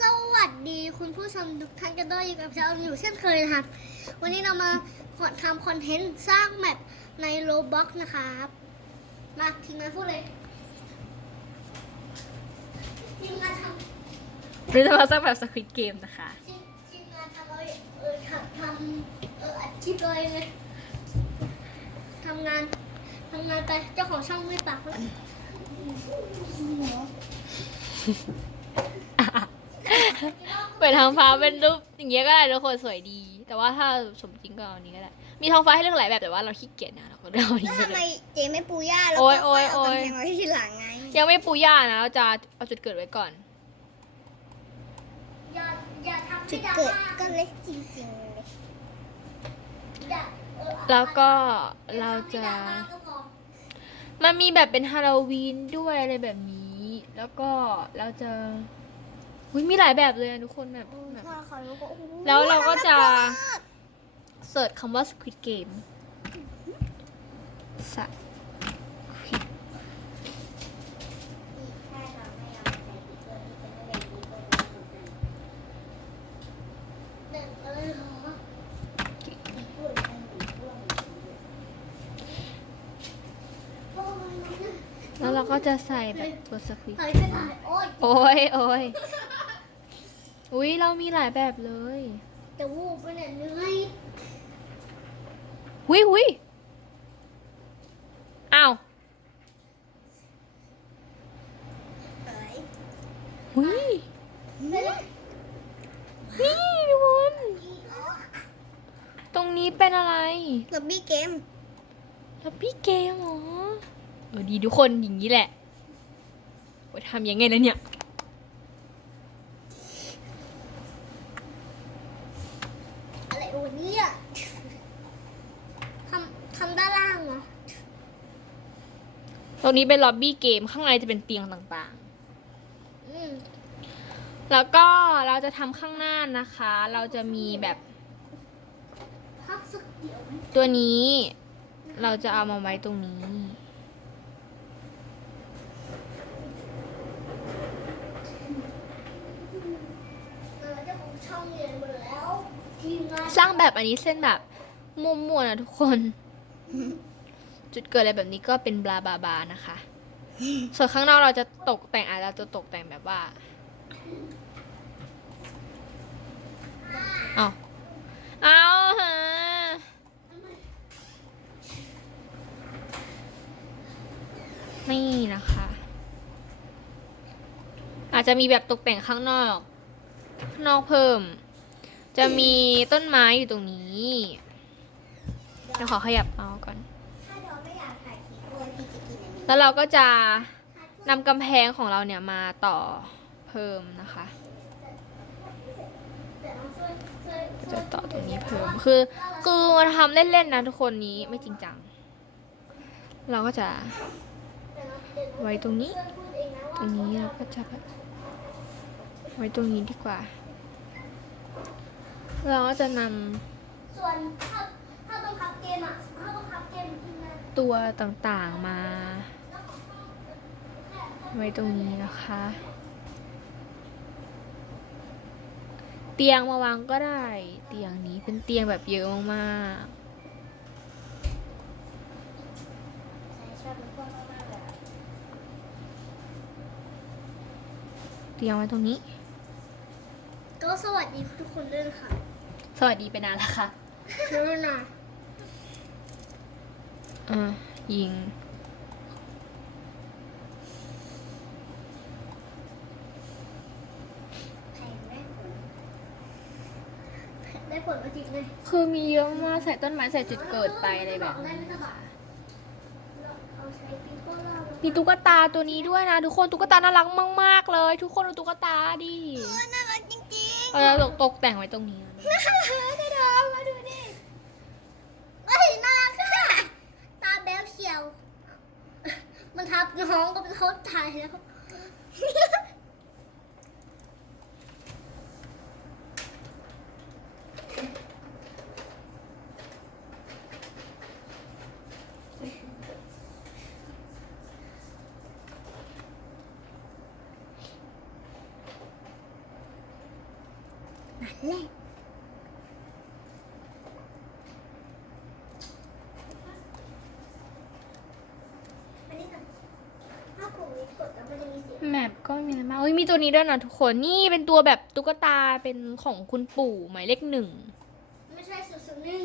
สวัสดีคุณผู้ชมทุกท่านกันด้วยอยู่กับเราอยู่เช่นเคยนะครับ วันนี้เรามาทำคอนเทนต์สร้างแมปในโลบ็อกนะครับ มาทีมงานพูดเลยทีมงานทำหรือจะมาสร้างแบบสควิตเกมนะคะทีมทีมงานทำเลยเออทำทำเอออัดคลิปเลยเลยทำงานทำงานไปเจ้าของช่องไม่ปากเลย เปิดท้องฟ้าเป็นรูปอย่างเงี้ยก็ได้ทุกคนสวยดี แต่ว่าถ้าสมจริงก็เอาอันนี้ก็ได้ มีท้องฟ้าให้เลือกหลายแบบแต่ว่าเราขี้เกียจนะเราก็เลือกเอาอันนี้แล้วไปทำเลไมย เจไม่ปูย่าแล้วโอ้ก็ยโอ้ยค่อยเอาโอ้ยกำแพงไว้ที่หลังไงยังไม่ปูย่านะเราจะเอาจุดเกิดไว้ก่อน อย่าอย่าทำให้จุดดราเกิดม่าก็เล็กจริงๆเลยอย่าเออแล้วก็อย่เราทำให้จะดราม่าก็พอมันมีแบบเป็นฮาโลวีนด้วยอะไรแบบนี้ แล้วก็เราจะ อุ้ยมีหลายแบบเลยอะทุกคนแบบแบบพอเขารู้ก็โอ้โหแล้วเราก็จะน่ากลัวมากเสิร์ชคำว่า Squid Game สะเด็กเออเหรอโอ้ยแล้วเราก็จะใส่แบบตัวสควิตถ่ายไม่ถ่ายโอ้ยโอ้ยโอ้ยอุ้ยเรามีหลายแบบเลยจะวูบไปเนี่ยเหนื่อยหุยหุยอ้าวเฮ้ยหุยไปเลยนี่ทุกคนตรงนี้เป็นอะไรล็อบบี้เกมแล้วพี่เกมเหรอเออดีทุกคนอย่างนี้แหละโอ้ยทำยังไงนะเนี่ย อะไรวันนี้อะทำทำด้านล่างเหรอ ตรงนี้เป็นล็อบบี้เกมข้างในจะเป็นเตียงต่างอืมๆแล้วก็เราจะทำข้างหน้านะคะ เราจะมีแบบพักสักเดี๋ยวไหมตัวนี้ เราจะเอามาไว้ตรงนี้ เราจะของช่องเรียนหมดแล้วทีมงานสร้างแบบอันนี้เส้นแบบมั่วๆนะทุกคน จุดเกิดอะไรแบบนี้ก็เป็นบลาบาบานะคะ ส่วนข้างนอกเราจะตกแต่งอาจจะตกแต่งแบบว่าเอาเอาฮะนี่นะคะ อาจจะมีแบบตกแต่งข้างนอกข้างนอกเพิ่ม จะมีต้นไม้อยู่ตรงนี้เดี๋ยวขอขยับเอาก่อน แล้วเราก็จะนำกำแพงของเราเนี่ยมาต่อเพิ่มนะคะแต่เราช่วยช่วยช่วยจะต่อตรงนี้เพิ่มคือคือมาทำเล่นๆนะทุกคนนี้ไม่จริงจัง เราก็จะแต่เราแต่เราไว้ตรงนี้ช่วยพูดเองนะตว่ารงนี้เราก็จะแบบไว้ตรงนี้ดีกว่า เราก็จะนส่วนถ้าถ้าต้องพับเกมอะถ้าต้องพับเกมจริงนะำตัวต่างๆมา ไว้ตรงนี้นะคะ เตียงมาวางก็ได้ เตียงนี้เป็นเตียงแบบเยอะมากชอบมันพวกมากๆเลยอะๆเตียงไว้ตรงนี้ ก็สวัสดีทุกคนด้วยนะคะสวัสดีไปนานแล้วค่ะ ชื่อนะอะยิง แพงแม่ผม ได้ผลมาจริงเลยคือมีเยอะมากใส่ต้นไม้ใส่จุดเกิดไปอะไรแบบนี้เอาใช้ปีโป้เรามีตุ๊กตาตัวนี้ด้วยนะ ทุกคนตุ๊กตาน่ารักมาก ๆ เลย ทุกคนดูตุ๊กตาดิเออน่ารักจริงเราจะตกตกแต่งไว้ตรงนี้นะๆน่ารักเลยนะมาดูดิเฮ้ยน่ารักค่ะตาแบ๊วเชียว มันทับน้องก็เป็นเขาตายแล้ว นั่น แหละอันนี้แบบถ้าปุ่มนี้กดแล้วมันจะมีเสียงแมปก็มีอะไรมากเอ้ยมีตัวนี้ด้วยนะทุกคน นี่เป็นตัวแบบตุ๊กตาเป็นของคุณปู่หมายเลขหนึ่ง ไม่ใช่ศูนย์ศูนย์หนึ่ง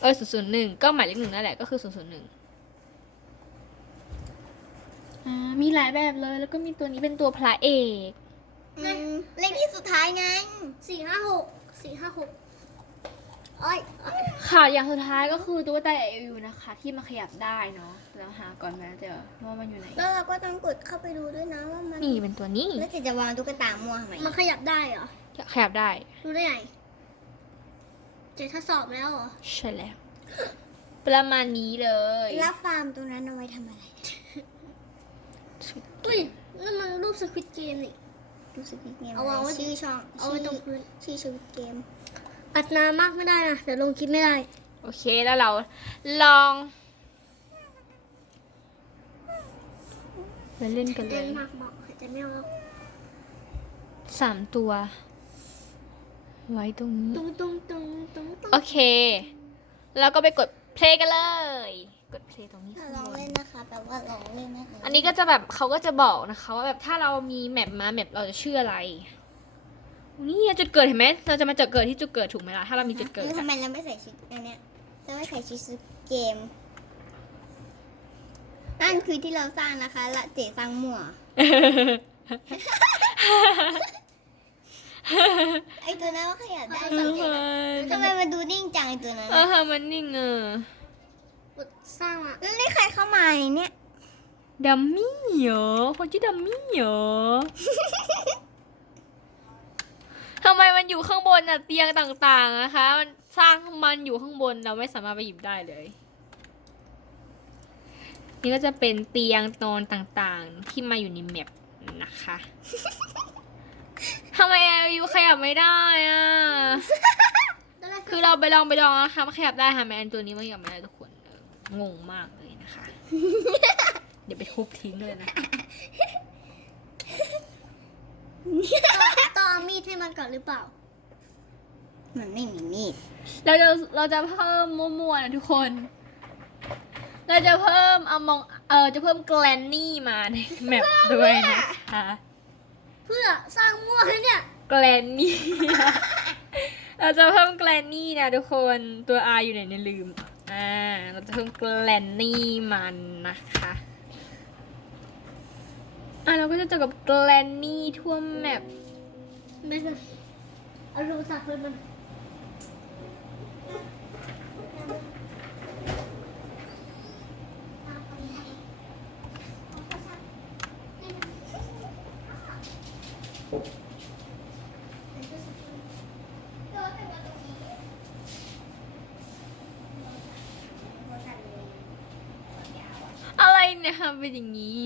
เออศูนย์ศูนย์หนึ่งก็หมายเลขหนึ่งนั่นแหละก็คือศูนย์ศูนย์หนึ่งอ่ามีหลายแบบเลยแล้วก็มีตัวนี้เป็นตัวพระเอก อืมเลขที่สุดท้ายไงสี่ห้าหกสี่ห้าหกอ้อยอ้อยค่ะอย่างสุดท้ายก็คือตุ๊กตาเอลนะคะ ที่มาขยับได้เนาะแล้วหาก่อนแม้เจอว่ามันอยู่ไหนแล้วเราก็ต้องกดเข้าไปดูด้วยนะว่ามันนี่เป็นตัวนี้แล้วจะจะวางตุ๊กตามั่วทำไมมันขยับได้เหรอขยับได้รู้ได้ไงเจ๊ทดสอบแล้วเหรอใช่แล้ว ประมาณนี้เลยแล้วฟาร์มตรงนั้นเอาไว้ทำอะไรอุ้ยนั่นมันรูปสควิตเกมนี่ รู้สึกเงียบเอาวางไว้ชื่อช่องเอาไว้ตรงพื้นชื่อชื่อเกม อัดนานมากไม่ได้นะเดี๋ยวลงคลิปไม่ได้ โอเคแล้วเราลองไปเล่นกันเลเล่ยนมากบอกหายใจไม่ออกสามตัว ไว้ตรงนี้ ตุ้งตุ้งตุ้งตุ้งตุ้งโอเค แล้วก็ไปกด เพลงกันเลย กดเพลงตรงนี้ถ้าข้างลองบนเล่นนะคะแปลว่าลองเล่นนะคะอันนี้ก็จะแบบเขาก็จะบอกนะคะ ว่าแบบถ้าเรามีแมปมาแมปเราจะชื่ออะไร นี่จุดเกิดเห็นไหมเราจะมาจุดเกิดที่จุดเกิดถูกไหมล่ะถ้าเรามีจุดเกิดแล้วอะ ทำไมเราไม่ใส่ชุดอันเนี้ยเราไม่ใส่ชุดเกม นั่นคือที่เราสร้างนะคะและเจ๊สร้างมั่ว ไอตัวนั้นก็ขยับได้สังเกตไหมทำไมมันดูนิ่งจังไอตัวนั้นเออมันนิ่งเออกดสร้างอะแล้วนี่ใครเข้ามาในเนี่ยดัมมี่เหรอคนชื่อดัมมี่เหรอทำไมมันอยู่ข้างบนอะเตียงต่างๆนะคะ มันสร้างมันอยู่ข้างบนเราไม่สามารถไปหยิบได้เลย นี่ก็จะเป็นเตียงนอนต่างๆ ที่มาอยู่ในแมปนะคะทำไมอายุขยับไม่ได้อะตอนแรกคือเราไปลองไปลองนะคะมันขยับได้ค่ะแมอันตัวนี้มันขยับไม่ได้ทุกคนเอองงมากเลยนะคะ เดี๋ยวไปทุบทิ้งเลยนะ ต้องเอามีดให้มันก่อนหรือเปล่า มันไม่มีมีด เราจะเราจะเพิ่มมั่วๆนะทุกคน เราจะเพิ่มเอามองเออจะเพิ่มแกลนนี่มาในแมปด้วยนะคะ เพื่อสร้างมั่วให้เนี่ย แกลนนี่ เราจะเพิ่มแกลนนี่นะทุกคนตัว R อยู่ไหนเนี่ยลืม อ่า เราจะเพิ่มแกลนนี่มันนะคะ อะเราก็จะเจอกับแกลนนี่ทั่วแมปไม่ใช่เอาโทรศัพท์เพื่อนมัน นะครเนี่ยทำเป็นอย่างนี้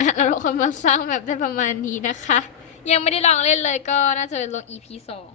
อะเราทุกคนมาสร้างแบบได้ประมาณนี้นะคะ ยังไม่ได้ลองเล่นเลยก็น่าจะเป็นลง EP สอง